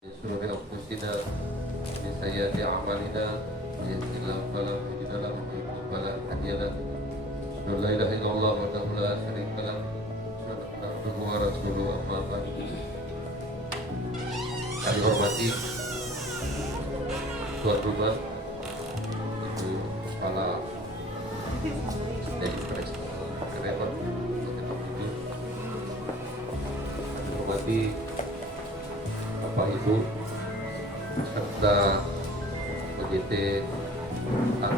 من شرور أنفسنا من سيئات أعمالنا من يهده الله فلا مضل له ومن يضلل فلا هادي له أشهد أن لا إله إلا الله وحده لا شريك له أشهد أن عبده ورسوله أما بعد. Kami hormati tuan rumah Ibu Kepala dari Kereman kami hormati Bapak Ibu serta PJT 1.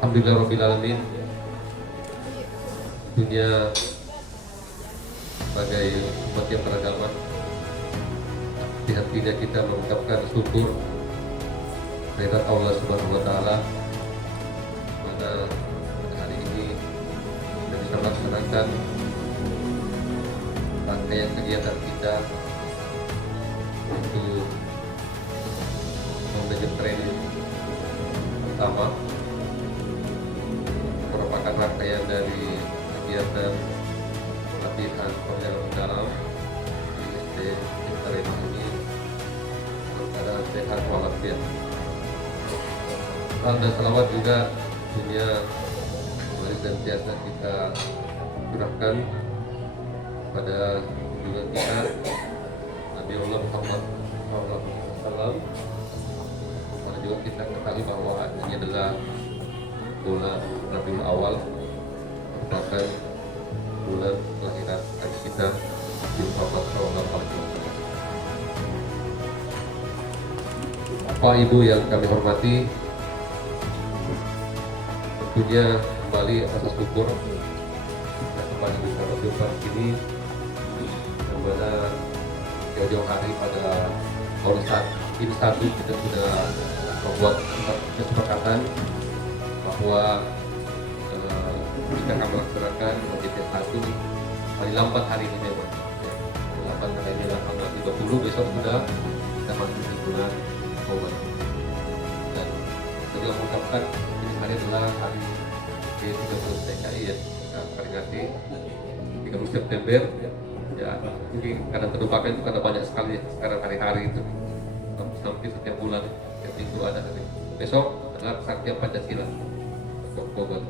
Alhamdulillahirrahmanirrahim. Tentunya sebagai umat yang beragama, hati-hatinya kita mengucapkan syukur kehadirat Allah Subhanahu wa Ta'ala, mana hari ini kita bisa melaksanakan rangkaian kegiatan kita untuk manajer training pertama, merupakan rangkaian dari kegiatan pelatihan perjalanan mendalam di SD Tarema ini antara sehat walafiat. Salam dan salawat juga tentunya mari senantiasa kita curahkan pada junjungan kita Nabi Allah Muhammad SAW. Karena juga kita ketahui bahwa ini adalah bulan Rabiul Awal, merupakan bulan kelahiran Nabi kita Nabi Muhammad SAW. Bapak Ibu yang kami hormati, tentunya kembali atas syukur kita kembali bisa berjumpa di sini, dimana jauh-jauh hari pada tahun ini satu kita sudah membuat kesepakatan bahwa kita akan melaksanakan PJT 1 paling lambat hari ini memang. Lambat hari ini adalah tanggal 30, besok sudah kita masuk di bulan Oktober. Dan kita mengucapkan ini hari adalah hari ke-30 TKI ya, kita peringati 30 September. Ya, mungkin karena terlupakan itu karena banyak sekali sekarang hari-hari itu, sampai setiap bulan setiap minggu ada hari. Besok adalah Kesaktian Pancasila Oktober.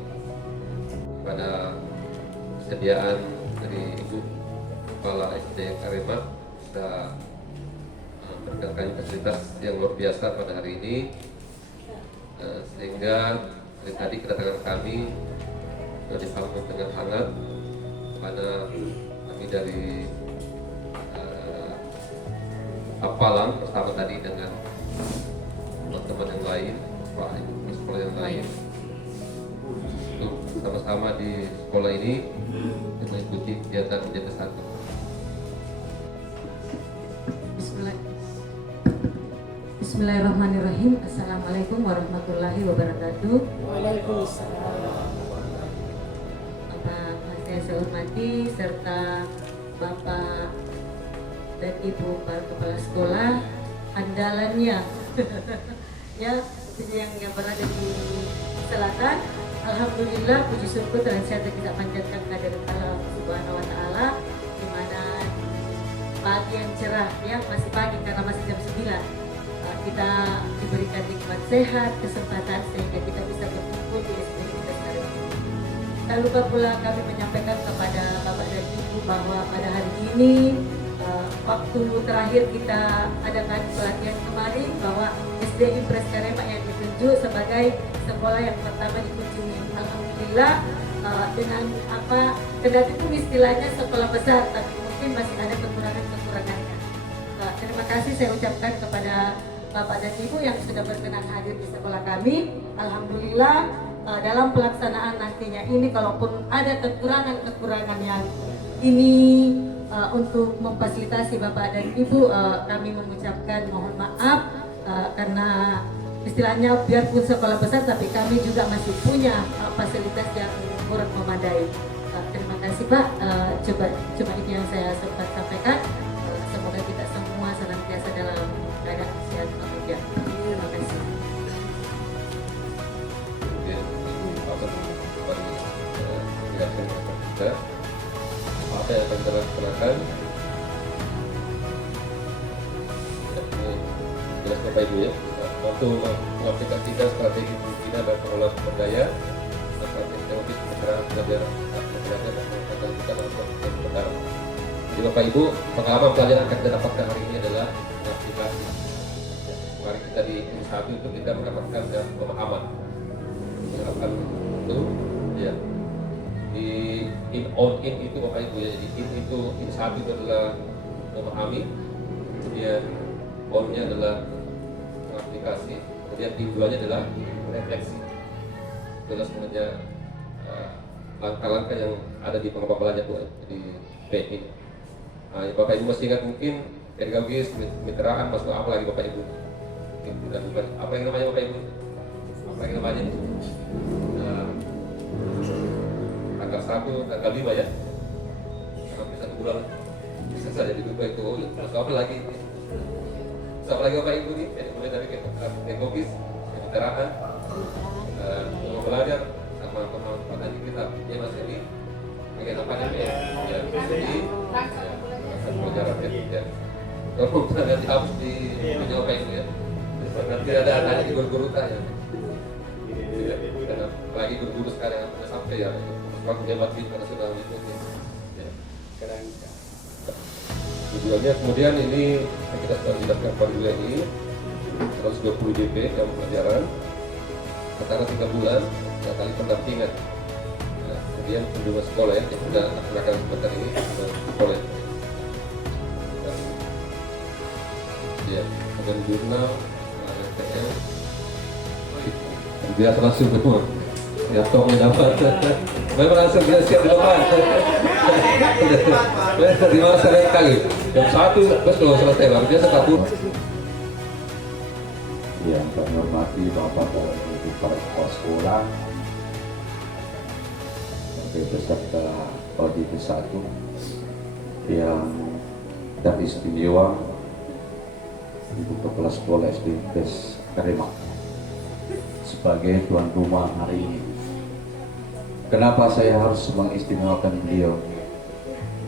Pada kesediaan dari Ibu Kepala SD Karema bisa memberikan fasilitas yang luar biasa pada hari ini, sehingga dari tadi kedatangan kami sudah disambut dengan hangat, pada kami dari Apalang bersama tadi dengan teman-teman yang lain, Pak Ibu sekolah yang lain, untuk sama-sama di sekolah ini mengikuti kegiatan PJT 1. Bismillahirrahmanirrahim. Assalamualaikum warahmatullahi wabarakatuh. Waalaikumsalam. Bapak yang saya hormati serta Bapak dan Ibu para kepala sekolah andalannya ya, yang berada di selatan. Alhamdulillah, puji syukur dan saya kita panjatkan kehadirat Allah Subhanahu wa Ta'ala, di mana pagi yang cerah ya, masih pagi karena masih jam 9, kita diberikan nikmat sehat, kesempatan sehingga kita bisa berkumpul di SD kita sekarang ini. Tak lupa pula kami menyampaikan kepada Bapak dan Ibu bahwa pada hari ini waktu terakhir kita adakan pelatihan kemarin, bahwa SD Impres Karema yang ditunjuk sebagai sekolah yang pertama dikunjungi. Alhamdulillah, dengan apa, kendati pun istilahnya sekolah besar, tapi mungkin masih ada kekurangan-kekurangannya. Terima kasih saya ucapkan kepada Bapak dan Ibu yang sudah berkenan hadir di sekolah kami. Alhamdulillah, dalam pelaksanaan nantinya ini, kalaupun ada kekurangan-kekurangan yang ini untuk memfasilitasi Bapak dan Ibu, kami mengucapkan mohon maaf, karena istilahnya biarpun sekolah besar tapi kami juga masih punya fasilitas yang kurang memadai. Terima kasih Pak, coba ini yang saya sempat sampaikan. Semoga kita semua senantiasa dalam keadaan sehat walafiat. Terima kasih. Kemudian apa yang akan kita laksanakan jelas Bapak Ibu ya, untuk mengaplikasikan strategi pemimpinan dan pengelolaan sumber daya serta teknologi pencerahan pelajar dan peningkatan kita dalam proses pembelajaran. Jadi Bapak Ibu, pengalaman pelajaran akan kita dapatkan hari ini adalah aplikasi. Mari kita di satu itu kita mendapatkan pemahaman. Menggunakan itu ya. Di in itu Bapak Ibu ya. Jadi in satu itu adalah memahami, kemudian on-nya adalah aplikasi, kemudian in 2-nya adalah refleksi. Itu adalah sebenarnya langkah-langkah yang ada di pengembangan belajar di P ini. Nah, ya Bapak Ibu masih ingat mungkin pedagogis, kemitraan, masuk apa lagi Bapak Ibu? Dan apa yang namanya Bapak Ibu? Apa yang namanya? Tanggal 1, tanggal 5 ya? Hampir 1 bulan bisa saja dibuka itu. Masuk apa lagi? Masuk apa lagi Bapak Ibu nih? Jadi mulai dari pedagogis, kemitraan, belajar sama pemanfaatan kita. Ya Mas Eli, bagian apa nih ya? Ya, jadi pelajaran ya. Kalau nanti harus dijawab Bapak Ibu ya. Nanti ada di guru-guru ya. Karena lagi guru-guru sekarang yang sudah sampai ya. Waktu hebat kita sudah mengikuti. Ya. Tujuannya kemudian ini kita sudah jelaskan pada bulan ini 120 DP jam pelajaran antara 3 bulan dan kali pendampingan. Nah, kemudian kunjungan sekolah ya, yang sudah laksanakan sebentar ini kunjungan sekolah. Ya, kemudian jurnal, RTL, biasa langsung semua. Ya, tongnya dapat. Memang langsung dia siap di depan. Di masa lain kali. Yang 1 betul selesai baru biasa kabur. Yang kami hormati Bapak dan Ibu para kepala sekolah, sebagai peserta audit ke-1 yang teristimewa, Ibu Kepala Sekolah SD Tes Karemak sebagai tuan rumah hari ini. Kenapa saya harus mengistimewakan beliau?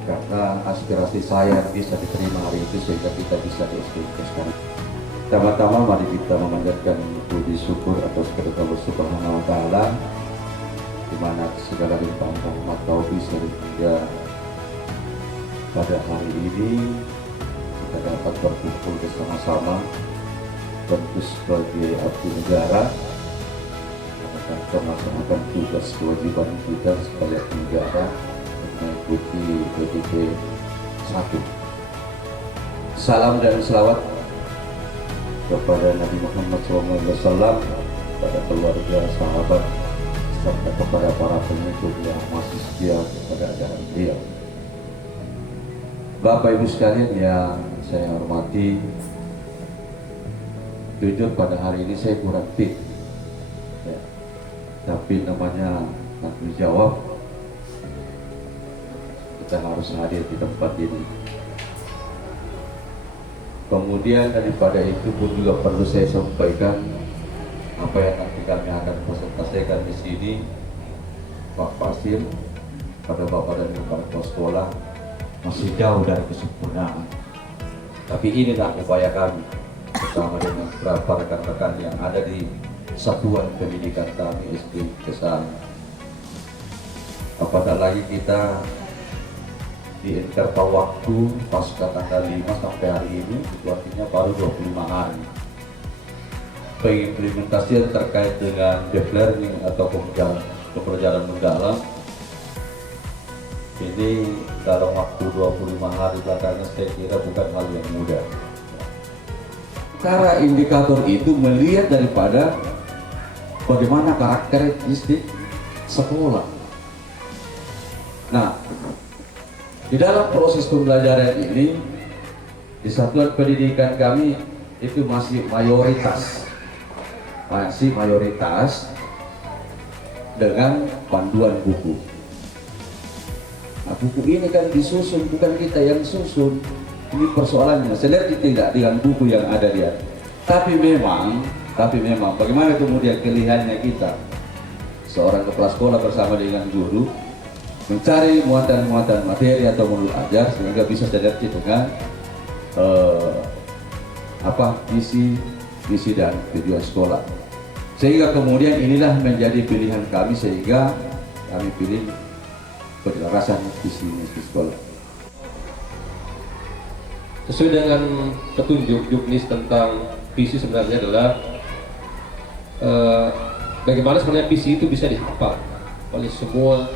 Karena aspirasi saya bisa diterima hari itu sehingga kita bisa di SD Tes Karemak. Pertama-tama mari kita memanjatkan puji syukur atas kepada Allah Subhanahu wa taala di mana segala limpahan rahmat taufik sehingga pada hari ini kita dapat berkumpul bersama-sama tentu sebagai abdi negara akan melaksanakan tugas kewajiban kita sebagai abdi negara mengikuti PDP 1. Salam dan selawat kepada Nabi Muhammad SAW, kepada keluarga, sahabat, serta kepada para pengikut yang masih setia kepada ajaran beliau. Bapak Ibu sekalian yang saya hormati, jujur pada hari ini saya kurang fit, ya. Tapi namanya tanggung jawab, kita harus hadir di tempat ini. Kemudian daripada itu pun juga perlu saya sampaikan apa yang nanti kami akan presentasikan di sini, Pak Pasir, pada Bapak dan Ibu kepala sekolah masih jauh dari kesempurnaan. Tapi inilah upaya kami bersama dengan beberapa rekan-rekan yang ada di satuan pendidikan kami SD Kesan. Apatah lagi kita di interval waktu pasca tanggal 5 sampai hari ini, itu artinya baru 25 hari. Pengimplementasian terkait dengan deep learning atau pembelajaran mendalam ini dalam waktu 25 hari belakangan saya kira bukan hal yang mudah. Cara indikator itu melihat daripada bagaimana karakteristik sekolah. Nah, di dalam proses pembelajaran ini, di satuan pendidikan kami itu masih mayoritas dengan panduan buku. Nah, buku ini kan disusun, bukan kita yang susun. Ini persoalannya, saya lihat tidak dengan buku yang ada dia. Tapi memang, bagaimana kemudian pilihannya kita, seorang kepala sekolah bersama dengan guru, mencari muatan-muatan materi atau modul ajar sehingga bisa terjadi dengan visi dan tujuan sekolah. Sehingga kemudian inilah menjadi pilihan kami, sehingga kami pilih penyelarasan visi misi sekolah. Sesuai dengan petunjuk Juknis tentang visi sebenarnya adalah bagaimana sebenarnya visi itu bisa dihafal oleh semua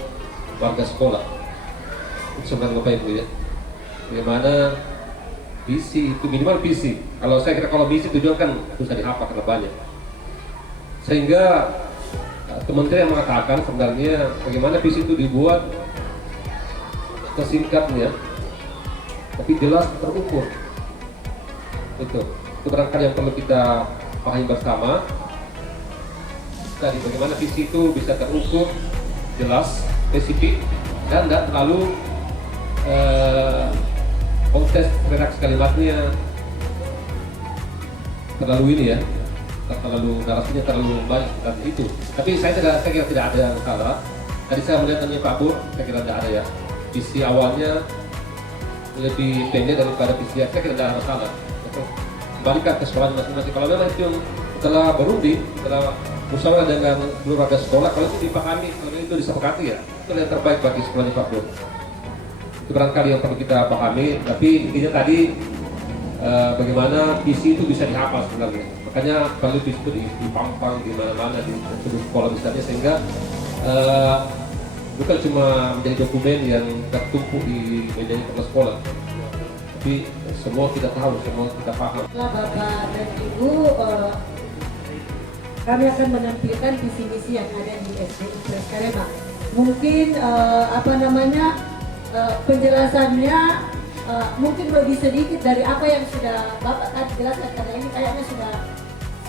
warga sekolah. Sebenarnya Bapak Ibu ya, bagaimana visi itu minimal visi. Kalau saya kira kalau visi tujuan kan bisa dihafal karena banyak. Sehingga kementerian mengatakan sebenarnya bagaimana visi itu dibuat sesingkatnya, tapi jelas terukur. Itu barangkali yang perlu kita pahami bersama. Tadi bagaimana visi itu bisa terukur, jelas, spesifik, dan tidak terlalu konteks redaksi kalimatnya terlalu ini ya, terlalu narasinya terlalu banyak seperti itu. Tapi saya kira tidak ada yang salah. Tadi saya melihatnya Pak Pur, saya kira tidak ada ya. Visi awalnya lebih pendek daripada visi saya kira tidak ada masalah. Kembalikan ke sekolah masing-masing. Kalau memang itu setelah berunding, setelah musyawarah dengan seluruh warga sekolah, kalau itu dipahami, kalau itu disepakati ya, itu yang terbaik bagi sekolahnya Pak Pur. Itu barangkali yang perlu kita pahami. Tapi intinya tadi bagaimana visi itu bisa dihafal sebenarnya. Makanya perlu visi itu dipampang di mana-mana di seluruh sekolah misalnya, sehingga bukan cuma menjadi dokumen yang tertumpuk di meja kepala sekolah, tapi semua kita tahu, semua kita paham. Bapak dan Ibu, kami akan menampilkan visi misi yang ada di SD Impres Karema. Mungkin penjelasannya mungkin lebih sedikit dari apa yang sudah Bapak tadi jelaskan, karena ini kayaknya sudah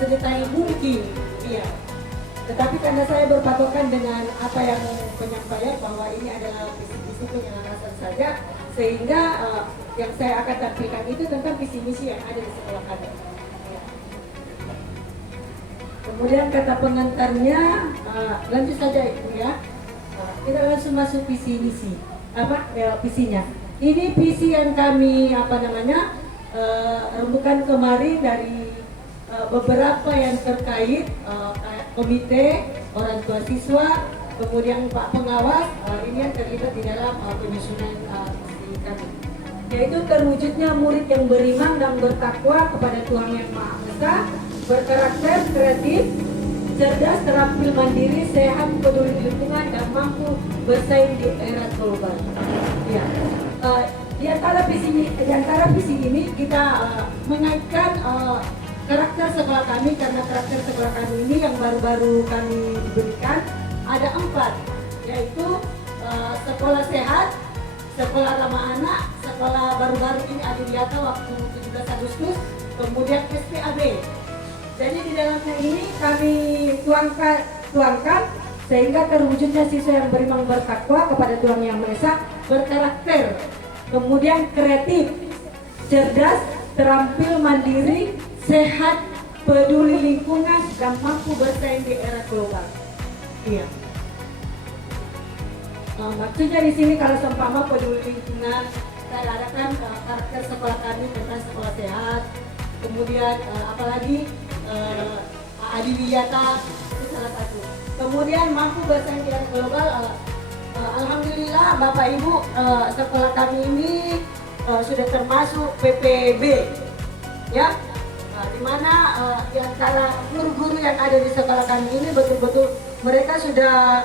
sedetail mungkin, iya. Tetapi karena saya berpatokan dengan apa yang penyampaian bahwa ini adalah visi-visi penyelarasan saja, sehingga yang saya akan tampilkan itu tentang visi misi yang ada di sekolah kami. Ya. Kemudian kata pengantarnya, lanjut saja Ibu ya. Kita langsung masuk visi misi. Visinya. Ini visi yang kami rembukan kemarin dari beberapa yang terkait, komite, orang tua siswa, kemudian Pak Pengawas, ini yang terlibat di dalam penyusunan visi kami. Yaitu terwujudnya murid yang beriman dan bertakwa kepada Tuhan Yang Maha Esa, berkarakter kreatif, cerdas, terampil mandiri, sehat, peduli lingkungan, dan mampu bersaing di era global. Ya. Di antara visi ini kita mengaitkan karakter sekolah kami, karena karakter sekolah kami ini yang baru-baru kami diberikan ada 4, yaitu sekolah sehat, sekolah ramah anak, sekolah baru-baru ini Adiwiyata waktu 17 Agustus, kemudian SPAB. Jadi di dalamnya ini kami tuangkan sehingga terwujudnya siswa yang beriman bertakwa kepada Tuhan Yang Maha Esa, berkarakter, kemudian kreatif, cerdas, terampil mandiri, sehat, peduli lingkungan, dan mampu bersaing di era global. Iya. Maksudnya di sini kalau seumpama peduli lingkungan, saya adakan karakter sekolah kami tentang sekolah sehat, kemudian apalagi Adiwiyata itu salah satu. Kemudian mampu bersaing di era global. Alhamdulillah Bapak Ibu, sekolah kami ini sudah termasuk PPB, ya. Di mana di antara guru-guru yang ada di sekolah kami ini betul-betul mereka sudah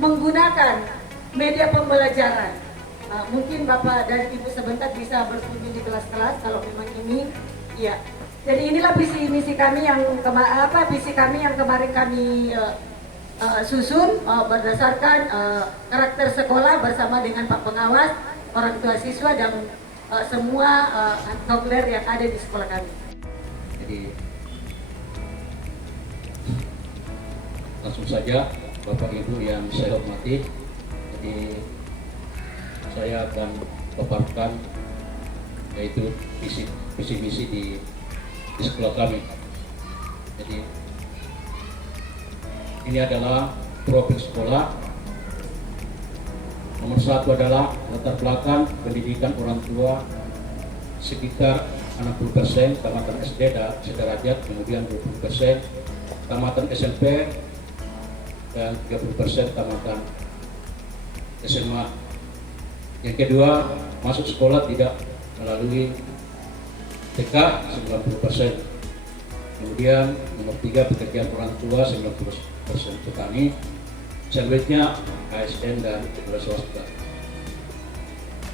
menggunakan media pembelajaran. Mungkin Bapak dan Ibu sebentar bisa berkunjung di kelas-kelas kalau memang ini, ya. Jadi inilah visi misi kami yang kemarin kami susun berdasarkan karakter sekolah bersama dengan Pak Pengawas, orang tua siswa, dan semua kongler yang ada di sekolah kami. Jadi langsung saja Bapak Ibu yang saya hormati, jadi saya akan paparkan yaitu visi misi di sekolah kami. Jadi ini adalah profil sekolah. Nomor 1 adalah latar belakang pendidikan orang tua sekitar 60% tamatan SD dan sederajat, kemudian 20% tamatan SMP dan 30% tamatan SMA. Yang kedua, masuk sekolah tidak melalui TK 90%. Kemudian nomor 3, pekerjaan orang tua 90%, petani, selanjutnya ASN dan swasta.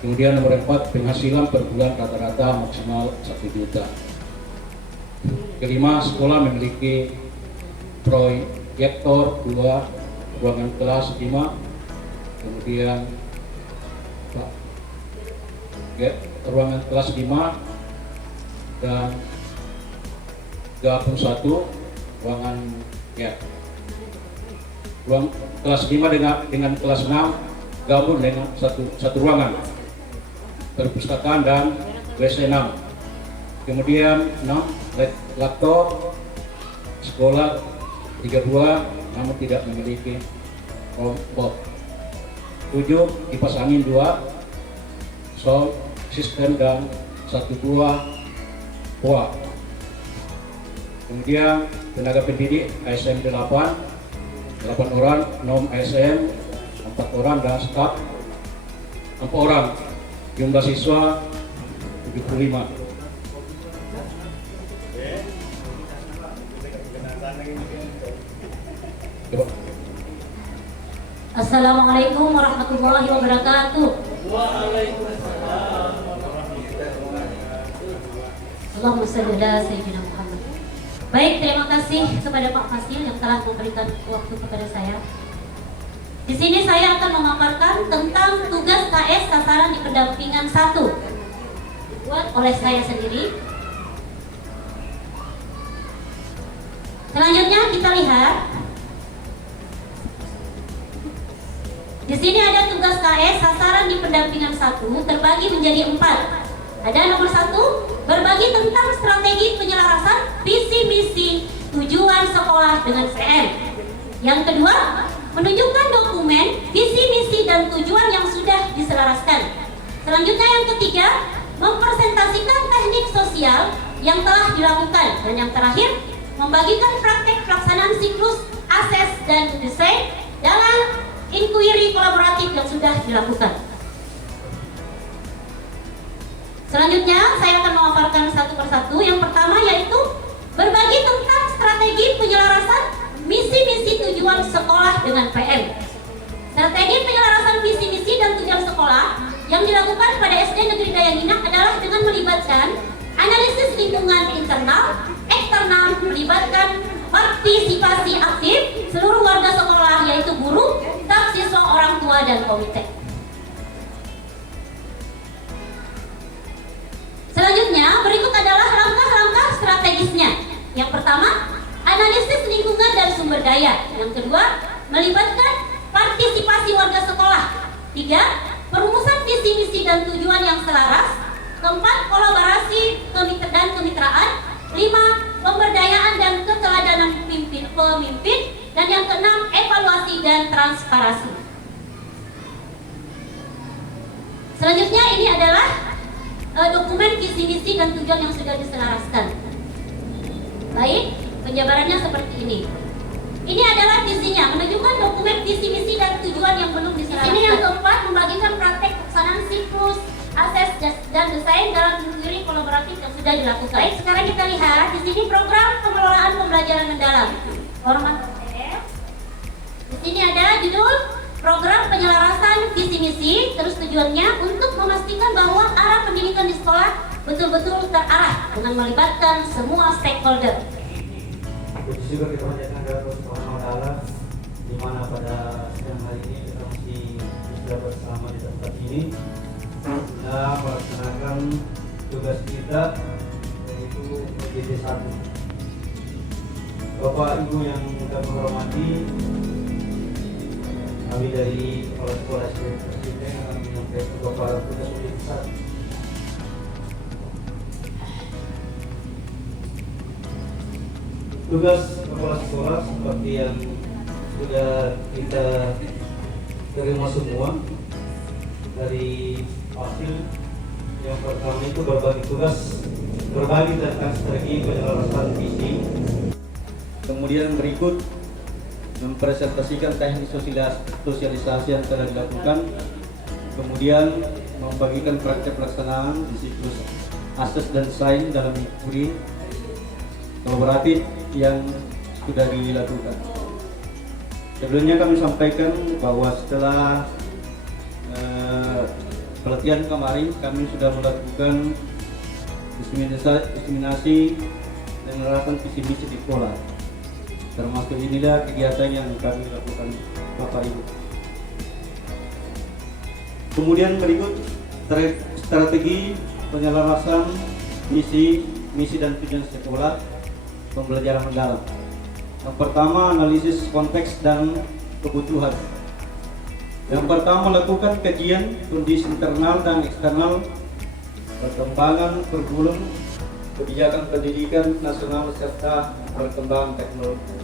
Kemudian nomor 4, penghasilan per bulan rata-rata maksimal 1 juta. Kelima, sekolah memiliki proyektor 2, ruangan kelas 5, kemudian ruangan kelas 5 dan gabung 1 ruangan ruang kelas 5 dengan kelas 6 gabung dengan satu ruangan, perpustakaan dan WC 6. Kemudian 6, laptop sekolah 3 buah namun tidak memiliki robot. 7, kipas angin 2, sound system dan 1 buah POA. Kemudian tenaga pendidik ASN 8 orang, non ASN 4 orang dan staf 4 orang. Jumlah siswa 75. Assalamualaikum warahmatullahi wabarakatuh. Allahumma shalli ala sayyidina Muhammad. Baik, terima kasih kepada Pak Fasil yang telah memberikan waktu kepada saya. Di sini saya akan memaparkan tentang tugas KS sasaran di pendampingan 1 dibuat oleh saya sendiri. Selanjutnya kita lihat. Di sini ada tugas KS sasaran di pendampingan 1 terbagi menjadi 4. Ada nomor 1, berbagi tentang strategi penyelarasan visi misi tujuan sekolah dengan PM. Yang kedua, menunjukkan dokumen visi misi dan tujuan yang sudah diselaraskan. Selanjutnya yang ketiga, mempresentasikan teknik sosial yang telah dilakukan. Dan yang terakhir, membagikan praktek pelaksanaan siklus ases dan desain dalam inquiry kolaboratif yang sudah dilakukan. Selanjutnya saya akan memaparkan satu persatu. Yang pertama yaitu berbagi tentang strategi penyelarasan misi-misi tujuan sekolah dengan PM. Strategi penyelarasan visi-misi dan tujuan sekolah yang dilakukan pada SD Negeri Dayanginang adalah dengan melibatkan analisis lingkungan internal, eksternal, melibatkan partisipasi aktif seluruh warga sekolah yaitu guru, staf siswa, orang tua, dan komite. Selanjutnya, berikut adalah langkah-langkah strategisnya. Yang pertama, analisis lingkungan dan sumber daya. Yang kedua, melibatkan partisipasi warga sekolah. 3, perumusan visi misi dan tujuan yang selaras. 4, kolaborasi dan kemitraan. 5, pemberdayaan dan keteladanan pemimpin. Dan yang ke-6, evaluasi dan transparansi. Selanjutnya ini adalah dokumen visi misi dan tujuan yang sudah diselaraskan. Baik, penjabarannya seperti ini. Ini adalah visinya, menunjukkan dokumen visi misi dan tujuan yang belum diselaraskan. Ini yang keempat, membagikan praktek pelaksanaan siklus ases dan desain dalam inquiry kolaboratif yang sudah dilakukan. Baik, sekarang kita lihat di sini program pengelolaan pembelajaran mendalam. Format PDF. Di sini ada judul program penyelarasan visi misi, terus tujuannya untuk memastikan bahwa arah pendidikan di sekolah betul-betul terarah dengan melibatkan semua stakeholder. Puji syukur kita panjatkan kepada Allah Subhanahu wa Ta'ala, di mana pada siang hari ini kita masih bisa bersama di tempat ini dan melaksanakan tugas kita, yaitu PJJ 1. Bapak Ibu yang kami hormati, kami dari Kepala Sekolah SD Presiden akan menyampaikan beberapa tugas PJJ 1. Tugas kepala sekolah seperti yang sudah kita terima semua dari hasil Yang pertama itu berbagi tugas, berbagi tentang strategi penyelarasan visi. Kemudian berikut mempresentasikan teknik sosialisasi yang telah dilakukan. Kemudian membagikan praktek pelaksanaan di siklus asas dan sains dalam studi kolaboratif yang sudah dilakukan. Sebelumnya kami sampaikan bahwa setelah pelatihan kemarin kami sudah melakukan diseminasi dan menerapkan visi misi di sekolah. Termasuk inilah kegiatan yang kami lakukan, Bapak Ibu. Kemudian berikut strategi penyelarasan misi dan tujuan sekolah pembelajaran mendalam. Yang pertama, analisis konteks dan kebutuhan. Yang pertama, lakukan kajian kondisi internal dan eksternal, perkembangan kurikulum, kebijakan pendidikan nasional serta perkembangan teknologi.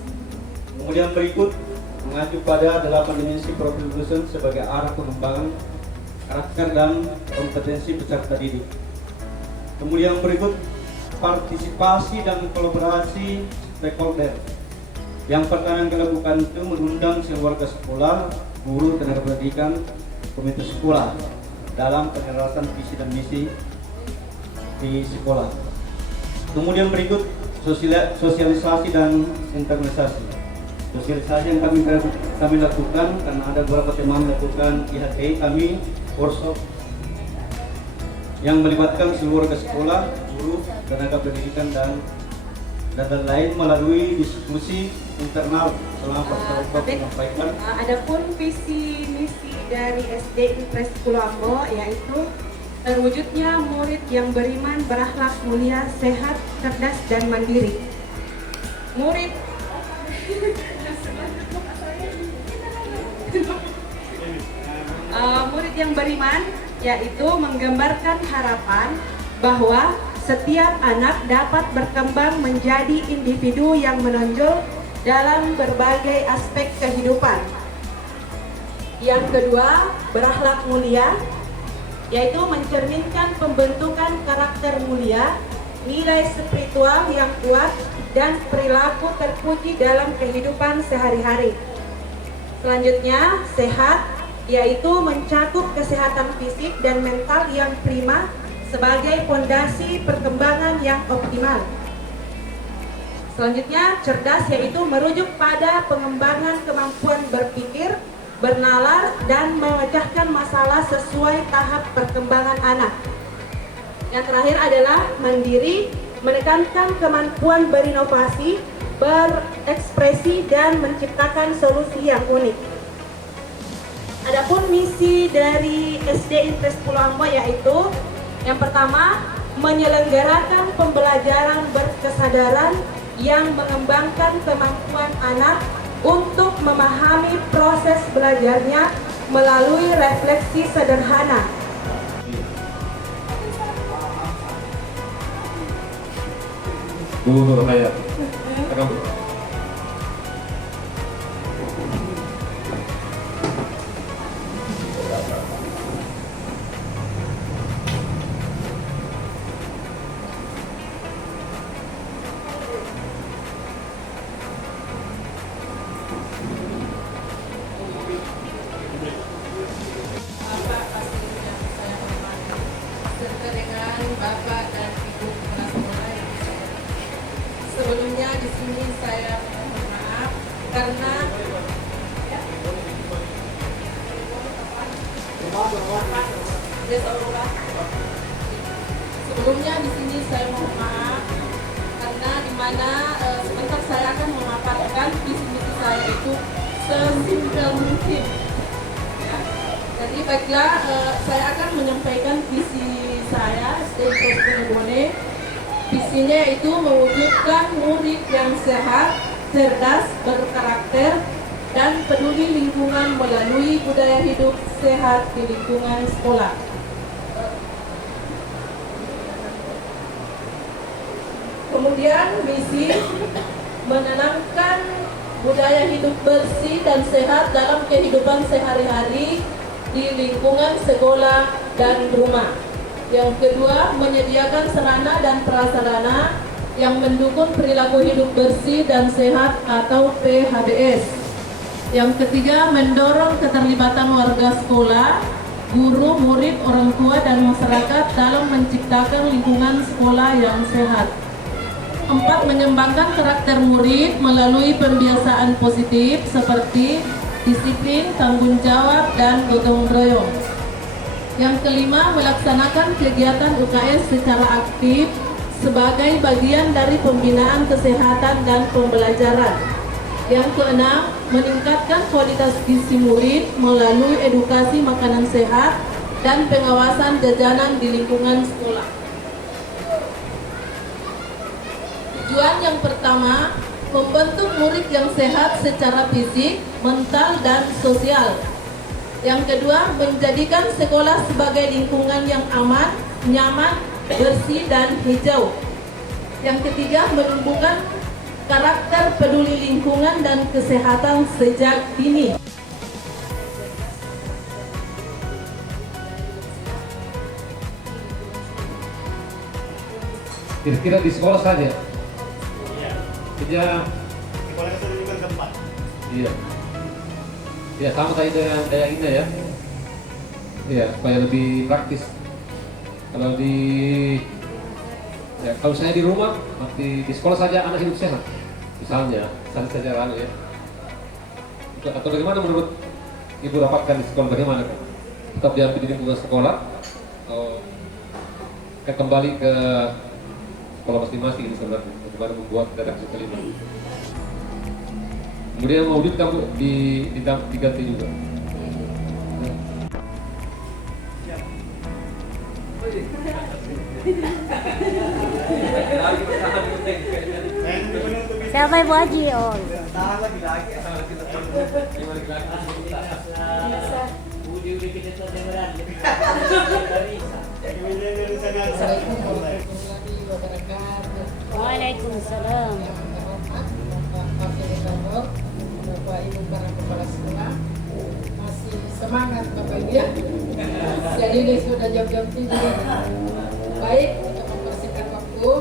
Kemudian berikut mengacu pada 8 dimensi profil dosen sebagai arah pengembangan karakter dan kompetensi peserta didik. Kemudian berikut partisipasi dan kolaborasi stakeholder. Yang pertama yang dilakukan itu mengundang keluarga sekolah, guru, tenaga pendidikan, komite sekolah dalam penyelarasan visi dan misi di sekolah. Kemudian berikut sosialisasi dan internalisasi. Sosialisasi yang kami lakukan karena ada beberapa teman melakukan IHT, kami workshop yang melibatkan seluruh warga sekolah, guru, tenaga pendidikan dan lain melalui diskusi internal selama menyampaikan. Adapun visi misi dari SD Impres Pulau Ambo yaitu terwujudnya murid yang beriman, berakhlak mulia, sehat, cerdas dan mandiri. Murid murid yang beriman yaitu menggambarkan harapan bahwa setiap anak dapat berkembang menjadi individu yang menonjol dalam berbagai aspek kehidupan. Yang kedua, berakhlak mulia, yaitu mencerminkan pembentukan karakter mulia, nilai spiritual yang kuat, dan perilaku terpuji dalam kehidupan sehari-hari. Selanjutnya, sehat, yaitu mencakup kesehatan fisik dan mental yang prima sebagai fondasi perkembangan yang optimal. Selanjutnya, cerdas, yaitu merujuk pada pengembangan kemampuan berpikir, bernalar, dan memecahkan masalah sesuai tahap perkembangan anak. Yang terakhir adalah mandiri, menekankan kemampuan berinovasi, berekspresi, dan menciptakan solusi yang unik. Adapun misi dari SD Impres Pulau Ambo yaitu yang pertama, menyelenggarakan pembelajaran berkesadaran yang mengembangkan kemampuan anak untuk memahami proses belajarnya melalui refleksi sederhana. Bu Hayat. Serta dengan Bapak dan Ibu Kepala Sekolah yang saya hormati. Sebelumnya di sini saya mohon maaf karena sebelumnya di sini saya mohon maaf karena di mana sebentar saya akan memaparkan visi misi saya itu sesimpel mungkin. Jadi baiklah, saya akan menyampaikan visi saya SD Impres Bone. Visinya itu mewujudkan murid yang sehat, cerdas, berkarakter, dan peduli lingkungan melalui budaya hidup sehat di lingkungan sekolah. Kemudian misi menanamkan budaya hidup bersih dan sehat dalam kehidupan sehari-hari di lingkungan sekolah dan rumah. Yang kedua, menyediakan sarana dan prasarana yang mendukung perilaku hidup bersih dan sehat atau PHBS. Yang ketiga, mendorong keterlibatan warga sekolah, guru, murid, orang tua, dan masyarakat dalam menciptakan lingkungan sekolah yang sehat. 4. Mengembangkan karakter murid melalui pembiasaan positif seperti disiplin, tanggung jawab, dan gotong royong. Yang kelima, melaksanakan kegiatan UKS secara aktif sebagai bagian dari pembinaan kesehatan dan pembelajaran. Yang keenam, meningkatkan kualitas gizi murid melalui edukasi makanan sehat dan pengawasan jajanan di lingkungan sekolah. Tujuan yang pertama, membentuk murid yang sehat secara fisik, mental, dan sosial. Yang kedua, menjadikan sekolah sebagai lingkungan yang aman, nyaman, bersih, dan hijau. Yang ketiga, menumbuhkan karakter peduli lingkungan dan kesehatan sejak dini. Kira-kira di sekolah saja? Iya. Kerja? Sekolah kita juga tempat. Iya. Ya sama tadi dengan kayak ini ya. Iya, supaya lebih praktis. Kalau saya di rumah, di sekolah saja anak hidup sehat. Misalnya, saja ya. Atau bagaimana menurut Ibu dapatkan di sekolah, bagaimana? Tetap diambil di lingkungan sekolah atau kembali ke sekolah masing-masing ini sebenarnya, bagaimana membuat redaksi kelima. Kemudian Maulid kamu diganti juga. Siapa Ibu Haji? Oh. Waalaikumsalam. Bapak Ibu para kepala sekolah masih semangat Bapak Ibu ya. Jadi ini sudah jam-jam tidur. Baik, untuk membersihkan waktu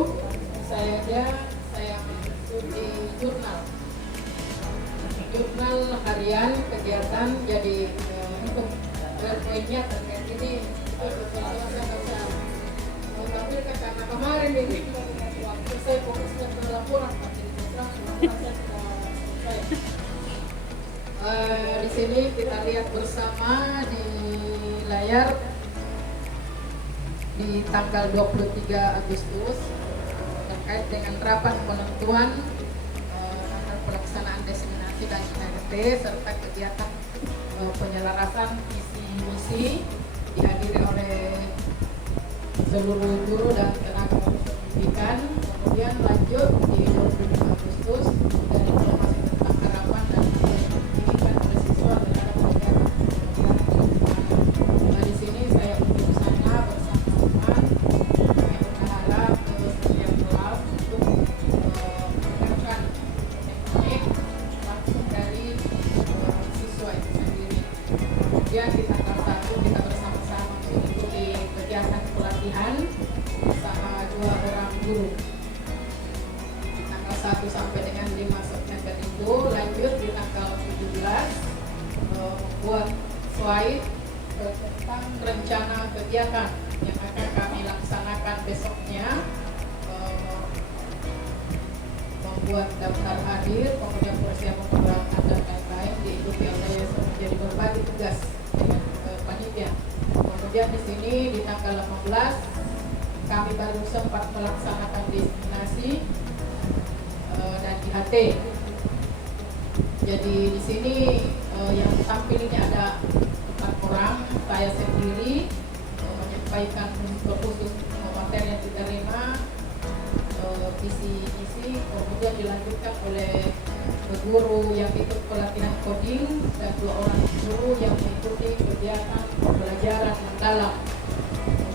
saya mengikuti jurnal harian kegiatan. Jadi untuk poinnya terkait ini saya nggak bisa tampilkan karena kemarin ini waktu saya fokusnya ke laporan di sini kita lihat bersama di layar di tanggal 23 Agustus terkait dengan rapat penentuan tanggal pelaksanaan diseminasi dan IHT serta kegiatan penyelarasan visi misi dihadiri oleh seluruh guru dan tenaga pendidikan. Kemudian lanjut di 25 Agustus dari informasi tentang harapan dan diinginkan oleh siswa terhadap kegiatan pembelajaran. Di sini saya unjuk sana bersama teman saya berharap ke setiap kelas untuk mendengarkan teknik langsung dari siswa itu sendiri. Kemudian di tanggal 1 kita bersama-sama mengikuti kegiatan pelatihan bersama 2 orang guru. 1 sampai dengan 5 September itu. Lanjut di tanggal 17 membuat slide tentang rencana kegiatan yang akan kami laksanakan besoknya, membuat daftar hadir, kemudian persiapan keberangkatan dan lain-lain, diikuti oleh menjadi berbagai tugas dengan panitia. Kemudian di sini di tanggal 15 kami baru sempat melaksanakan diseminasi dan IHT. Jadi di sini yang tampil ini ada 4 orang, saya sendiri menyampaikan khusus materi yang diterima, visi misi, kemudian dilanjutkan oleh guru yang ikut pelatihan coding dan 2 orang guru yang mengikuti kegiatan pembelajaran mendalam.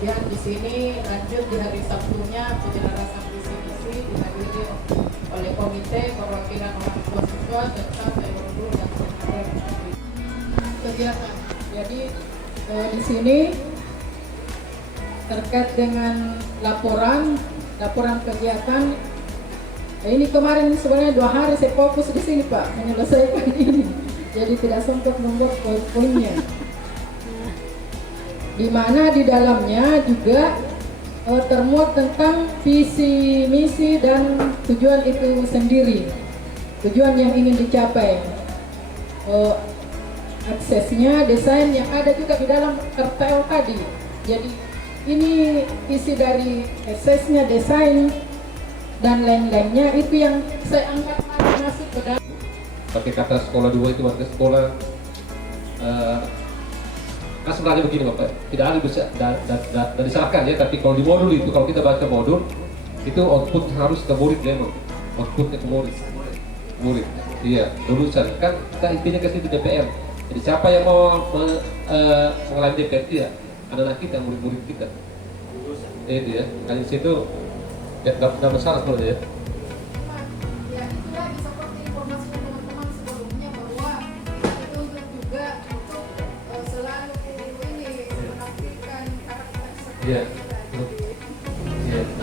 Kemudian di sini lanjut di hari Sabtunya penyelarasan visi misi dihadiri oleh komite perwakilan orang tua siswa serta guru dan kegiatan. Jadi di sini terkait dengan laporan kegiatan. Ini kemarin sebenarnya 2 hari saya fokus di sini Pak, menyelesaikan ini. Jadi tidak sempat membuat poin-poinnya. Di mana di dalamnya juga termuat tentang visi, misi, dan tujuan itu sendiri. Tujuan yang ingin dicapai. Aksesnya, desain yang ada juga di dalam RPL tadi. Jadi ini visi dari aksesnya, desain, dan lain-lainnya itu yang saya angkat masuk ke dalam. Pakai kata sekolah 2 itu artinya sekolah kan sebenarnya begini Bapak, tidak ada bisa dan disalahkan ya, tapi kalau di modul itu, kalau kita baca modul itu output harus ke murid memang, outputnya ke murid, iya, lulusan kan kita intinya ke situ DPR. Jadi siapa yang mau mengalami DPR itu ya adalah kita, murid-murid kita. Itu ya, kan di situ ya nggak masalah sebenarnya ya. Ya itu lagi seperti informasi teman-teman sebelumnya bahwa kita dituntut juga untuk selalu ini menampilkan karakter seperti Iya. kita.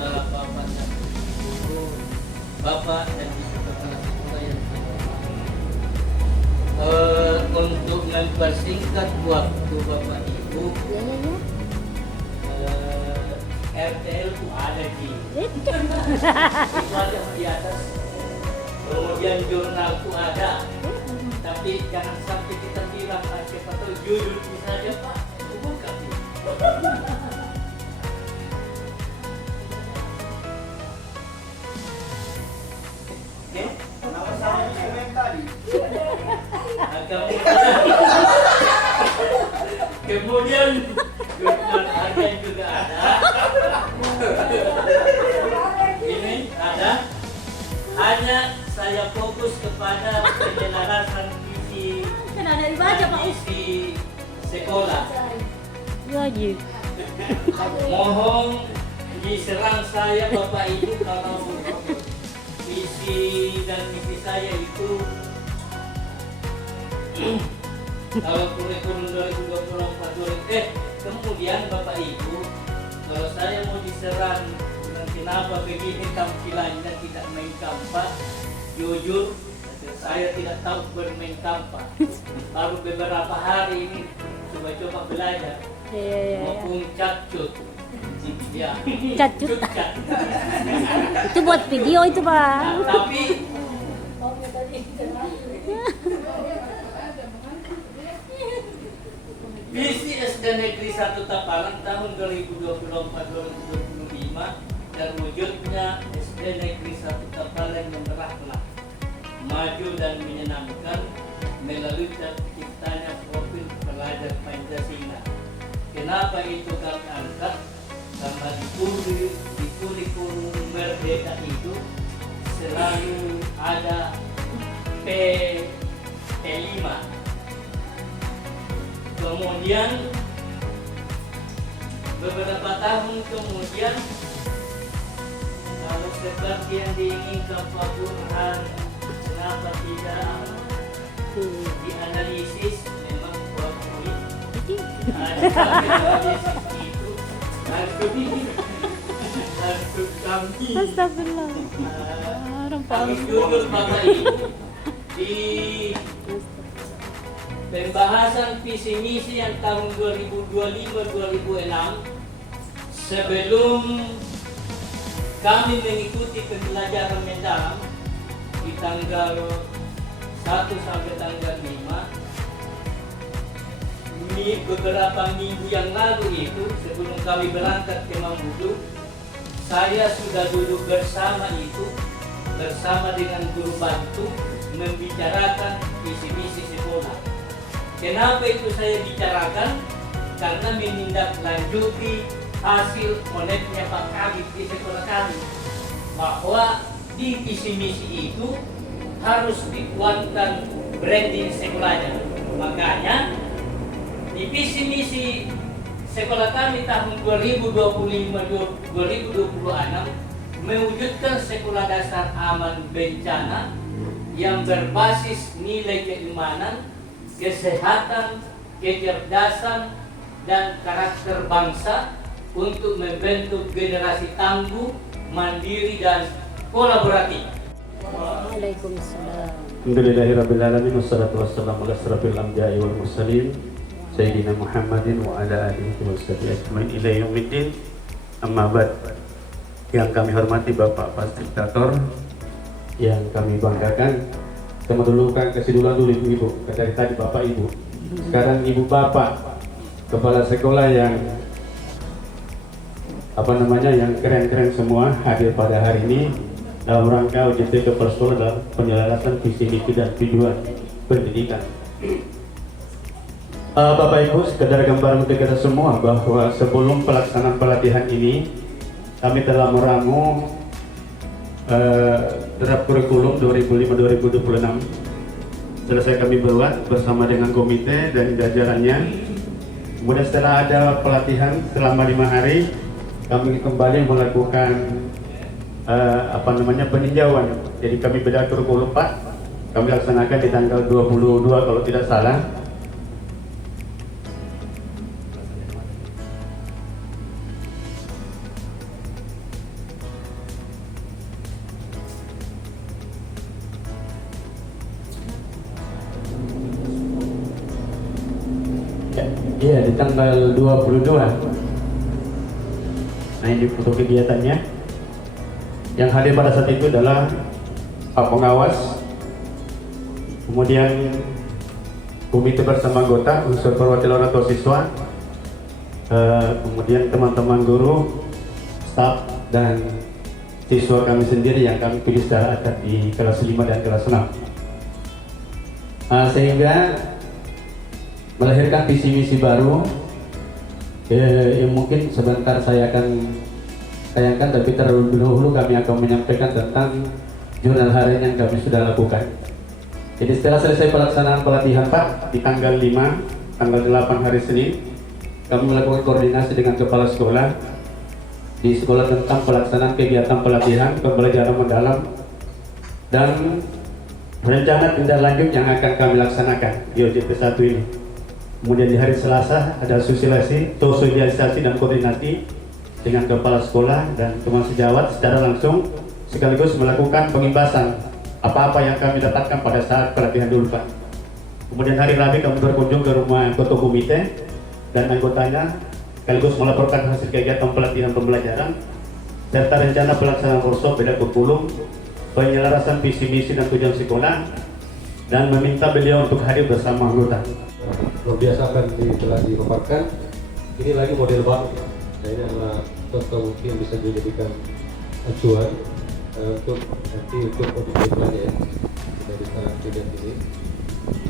Bapak dan Ibu, Bapak dan Ibu kepala sekolah yang untuk mempersingkat waktu Bapak Ibu, RTL itu ada di itu ada di atas, kemudian jurnal itu ada, tapi jangan sampai kita bilang siapa tahu judul itu saja Pak, bukan. Nama sama juga yang tadi. Kemudian jurnal agen juga ada. Ini ada. Hanya saya fokus kepada penyelarasan visi sekolah. Wajib. Mohon diserang saya Bapak Ibu kalau visi dan misi saya itu kalau kurikulum 2024 kemudian Bapak Ibu, kalau saya mau diserang dan kenapa begini tampilannya tidak main kampak, jujur saya tidak tahu bermain kampak. Baru beberapa hari ini coba-coba belajar maupun cacut. Ya, Cacut. cat. Itu buat video itu Pak. Nah, tapi visi SD Negeri 1 Tapalan tahun 2024-2025 dan wujudnya SD Negeri 1 Tapalan yang berakhlak, maju dan menyenangkan melalui terciptanya profil pelajar Pancasila. Kenapa itu kami angkat? Karena di kurikulum Merdeka itu selalu ada P5. Kemudian beberapa tahun kemudian, kalau seperti yang diinginkan Pak Burhan, kenapa tidak dianalisis? Memang Pak Burhan analisis itu langsung kami Astagfirullah. kami jujur Bapak Ibu di pembahasan visi misi yang tahun 2025-2026 sebelum kami mengikuti pembelajaran mendalam di tanggal 1 sampai tanggal 5 beberapa minggu yang lalu itu sebelum kami berangkat ke Mamuju, saya sudah duduk bersama dengan guru bantu membicarakan visi misi sekolah. Kenapa itu saya bicarakan? Karena menindaklanjuti hasil koneknya Pak Kabit di sekolah kami, bahwa di visi misi itu harus dikuatkan branding sekolahnya. Makanya di visi misi sekolah kami tahun 2025-2026 mewujudkan sekolah dasar aman bencana yang berbasis nilai keimanan, kesehatan, kecerdasan, dan karakter bangsa untuk membentuk generasi tangguh, mandiri dan kolaboratif. Waalaikumsalam. Alhamdulillahirrabbilalamin. Wassalatu wassalamu ala asrafil anbiya'i wal mursalin Sayyidina Muhammadin wa ala alihi wa sahbihi ajmain ila yaumiddin. Amma ba'd. Yang kami hormati Bapak Fasilitator, yang kami banggakan, kita mendulukan kasih dulu ibu-ibu. Dari tadi Bapak Ibu, sekarang Ibu Bapak kepala sekolah yang yang keren-keren semua hadir pada hari ini dalam rangka OJT Kepala Sekolah dalam penyelarasan visi misi dan tujuan pendidikan. Bapak Ibu, sekedar gambaran untuk kita semua bahwa sebelum pelaksanaan pelatihan ini kami telah meramu draft kurikulum 2005-2026. Selesai kami buat bersama dengan komite dan jajarannya. Kemudian setelah ada pelatihan selama 5 hari, kami kembali melakukan peninjauan. Jadi kami bedah kurikulum Pak, kami laksanakan di tanggal 22 kalau tidak salah. Iya, di tanggal 22. Nah, ini foto kegiatannya. Yang hadir pada saat itu adalah Pak Pengawas, kemudian komite bersama anggota, unsur perwakilan orang tua siswa, kemudian teman-teman guru, staf, dan siswa kami sendiri yang kami pilih secara akad di kelas 5 dan kelas 6. Sehingga melahirkan visi misi baru yang mungkin sebentar saya akan tayangkan, tapi terlebih dahulu kami akan menyampaikan tentang jurnal harian yang kami sudah lakukan. Jadi setelah selesai pelaksanaan pelatihan Pak di tanggal 5, tanggal 8 hari Senin, kami melakukan koordinasi dengan kepala sekolah di sekolah tentang pelaksanaan kegiatan pelatihan pembelajaran mendalam dan rencana tindak lanjut yang akan kami laksanakan di OJT 1 ini. Kemudian di hari Selasa ada sosialisasi dan koordinasi dengan kepala sekolah dan teman sejawat secara langsung, sekaligus melakukan pengimbasan apa-apa yang kami dapatkan pada saat pelatihan dulu Pak. Kemudian hari Rabu kami berkunjung ke rumah ketua komite dan anggotanya, sekaligus melaporkan hasil kegiatan pelatihan pembelajaran serta rencana pelaksanaan workshop beda kurikulum, penyelarasan visi misi dan tujuan sekolah, dan meminta beliau untuk hadir bersama anggota. Luar biasa akan telah dipaparkan. Ini lagi model baru. Nah, ini adalah contoh mungkin bisa dijadikan acuan untuk nanti untuk objektifnya ya dari kegiatan ini.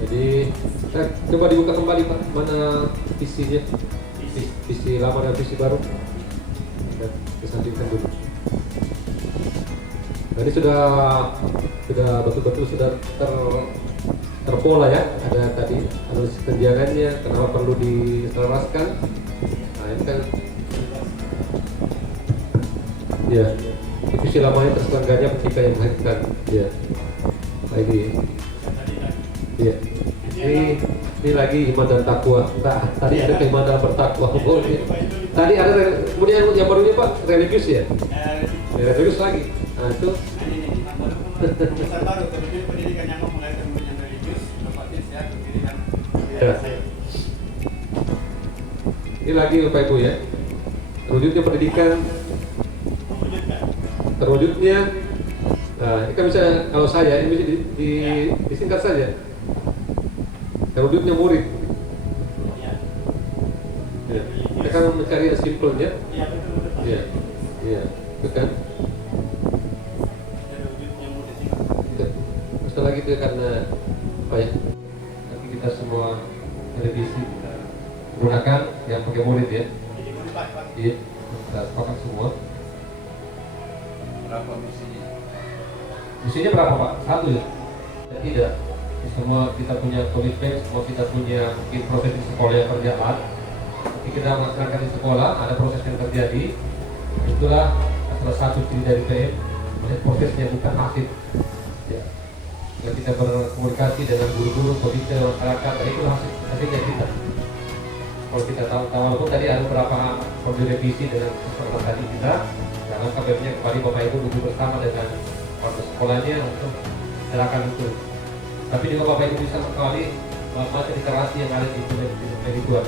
Jadi kita coba dibuka kembali Pak, mana visinya, visi lama dan visi baru. Dan kesampingkan dulu. Nah, ini sudah betul-betul sudah terpola ya, ada tadi analisis kegiatannya, kenapa perlu diselaraskan. Nah ini kan ya visi lamanya terselenggaranya ketika yang melahirkan ya. Nah ini ya, ini lagi iman dan takwa. Tadi ada keimanan dan bertakwa. Tadi ada, kemudian yang barunya Pak religius ya, religius lagi. Nah itu baru pendidikan yang memulai yang religius, inovatif ya, pendidikan. Ini lagi Bapak Ibu ya, terwujudnya pendidikan, terwujudnya. Nah, ini kan bisa, kalau saya ini bisa disingkat saja. Terwujudnya murid. Ya. Kita kan mencari yang simpelnya. Iya, iya, bukan? Lagi itu karena apa ya? Nanti kita semua televisi gunakan yang pakai murid ya. Iya, kita pakai semua. Berapa misinya? Misinya berapa Pak? 1 ya? Tidak. Semua kita punya komitmen, semua kita punya mungkin proses di sekolah yang berjalan. Ketika kita melaksanakan di sekolah, ada proses yang terjadi. Itulah salah satu ciri dari PM, prosesnya bukan hasil. Ya. Jika kita berkomunikasi dengan guru-guru, komite, masyarakat, itulah hasilnya kita. kalau kita tahu walaupun tadi ada beberapa perlu revisi dengan kesempatan tadi kita, karena KBM-nya kembali Bapak Ibu duduk bersama dengan orang sekolahnya untuk silakan itu. Tapi juga Bapak Ibu bisa sekali baca literasi yang ada di Medikuan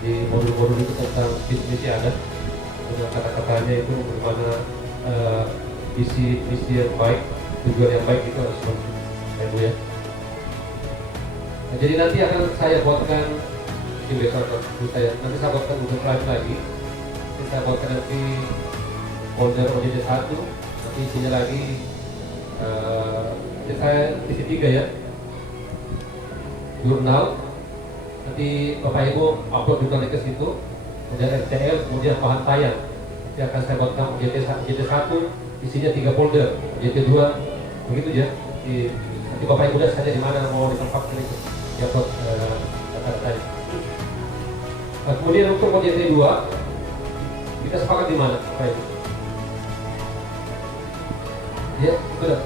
di modul-modul itu tentang visi ada dengan kata-katanya itu bagaimana visi yang baik, tujuan yang baik itu harus seperti itu, Ibu ya. Nah, jadi nanti akan saya buatkan besok saya nanti saya buatkan Google Drive lagi. Saya buatkan nanti folder OJT 1, nanti isinya lagi saya isi 3 ya, jurnal. Nanti Bapak Ibu upload jurnalnya ke situ, kemudian RTL, kemudian bahan tayang. Nanti akan saya buatkan OJT 1 isinya 3 folder, OJT 2 begitu ya. Nanti Bapak Ibu lihat saja di mana mau ditempatkan itu ya, upload data tayang. Nah, kemudian untuk OJT 2 kita sepakat di mana, Pak Ibu? Ya, sudah.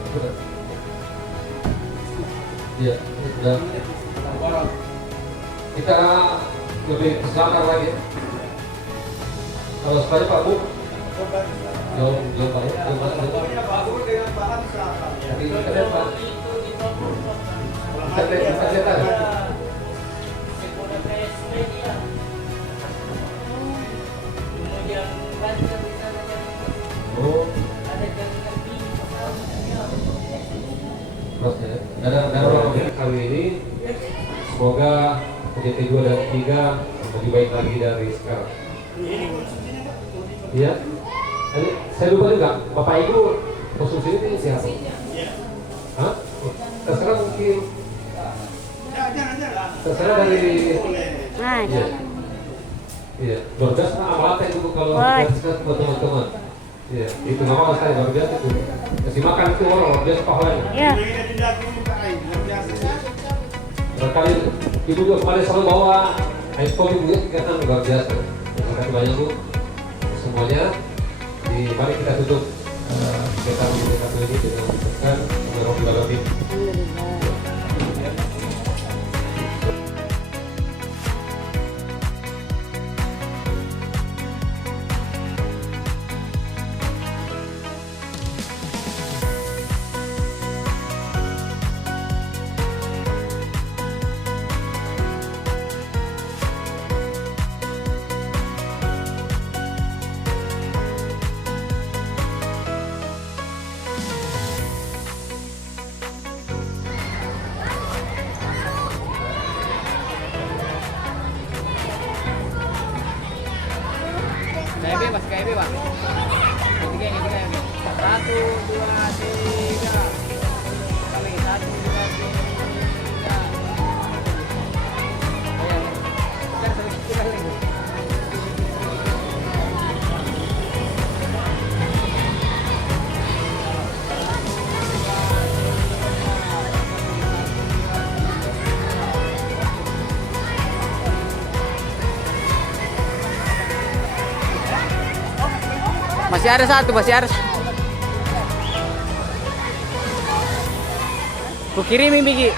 Ya, sudah. Kita lebih ke selatan lagi. Kalau sekali Pak Bu, jauh Pak ya. Tapi kita lihat Pak. Kita lihat ada. Oh. Terus ya. Dan orang kali ini semoga OJT 2 dan 3 lebih baik lagi dari sekarang. Iya. Saya lupa juga, Bapak Ibu konsumsi ini siapa? Hah? Terserah mungkin. Terserah dari. Iya. Iya. Luar biasa amal apa itu kalau kita teman-teman. Iya, itu nggak apa-apa sekali, luar biasa itu. Kasih makan itu orang luar biasa pahalanya. Iya. Berkali Ibu juga kemarin selalu bawa iPhone Ibu ya, karena luar biasa. Terima kasih banyak Bu. Semuanya. Mari kita tutup kegiatan ini dengan mengucapkan Alhamdulillah Rabbil Alamin. KIB Pak. Tiga ini. 1, 2, 3. Kami 1, 2, 3. Kan sedikit lagi. Masih ada satu, masih harus. Ku kirimi Bigi.